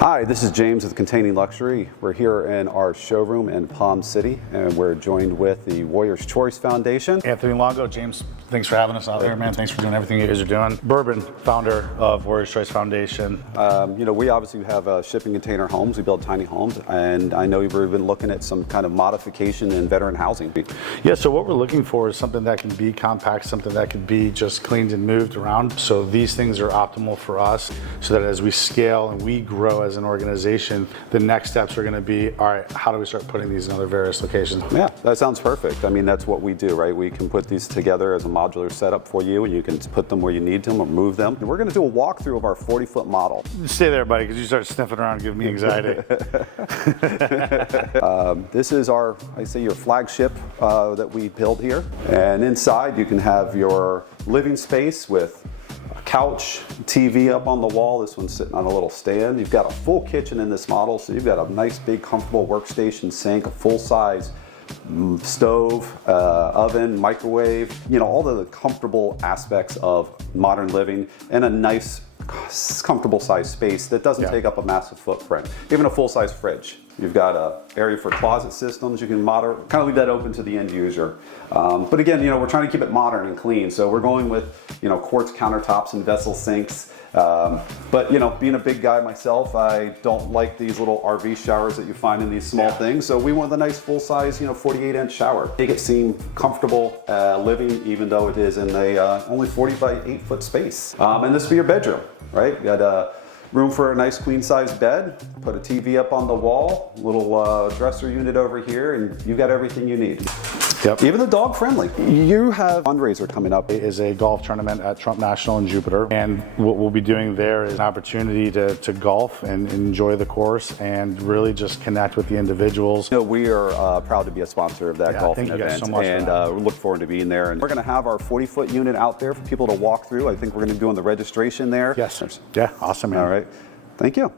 Hi, this is James with Containing Luxury. We're here in our showroom in Palm City, and we're joined with the Warrior's Choice Foundation. Anthony Longo. James, thanks for having us out here, man. Thanks for doing everything you guys are doing. Bourbon, founder of Warrior's Choice Foundation. We obviously have shipping container homes. We build tiny homes, and I know you've been looking at some kind of modification in veteran housing. Yeah, so what we're looking for is something that can be compact, something that could be just cleaned and moved around. So these things are optimal for us, so that as we scale and we grow as an organization, the next steps are going to be, all right, how do we start putting these in other various locations? Yeah, that sounds perfect. I mean, that's what we do, right? We can put these together as a modular setup for you, and you can put them where you need them or move them. And we're going to do a walkthrough of our 40-foot model. Stay there, buddy, because you start sniffing around and giving me anxiety. This is our, your flagship that we build here. And inside you can have your living space with couch, TV up on the wall. This one's sitting on a little stand. You've got a full kitchen in this model, so you've got a nice big comfortable workstation, sink, a full-size stove, oven, microwave, all the comfortable aspects of modern living, and a nice comfortable size space that doesn't take up a massive footprint. Even a full-size fridge. You've got an area for closet systems. You can kind of leave that open to the end user. But again, we're trying to keep it modern and clean. So we're going with, quartz countertops and vessel sinks. But being a big guy myself, I don't like these little RV showers that you find in these small things. So we want the nice full-size, 48-inch shower. Make it seem comfortable living, even though it is in a only 40 by 8-foot space. And this will be your bedroom, right? You got a room for a nice queen-size bed, put a TV up on the wall, little dresser unit over here, and you've got everything you need. Yep. Even the dog friendly. You have a fundraiser coming up. It is a golf tournament at Trump National in Jupiter, and what we'll be doing there is an opportunity to golf and enjoy the course and really just connect with the individuals. We are proud to be a sponsor of that golf event, so much and we look forward to being there. And we're going to have our 40-foot unit out there for people to walk through. I think we're going to be doing the registration there. Yes. Yeah, awesome, man. All right. Thank you.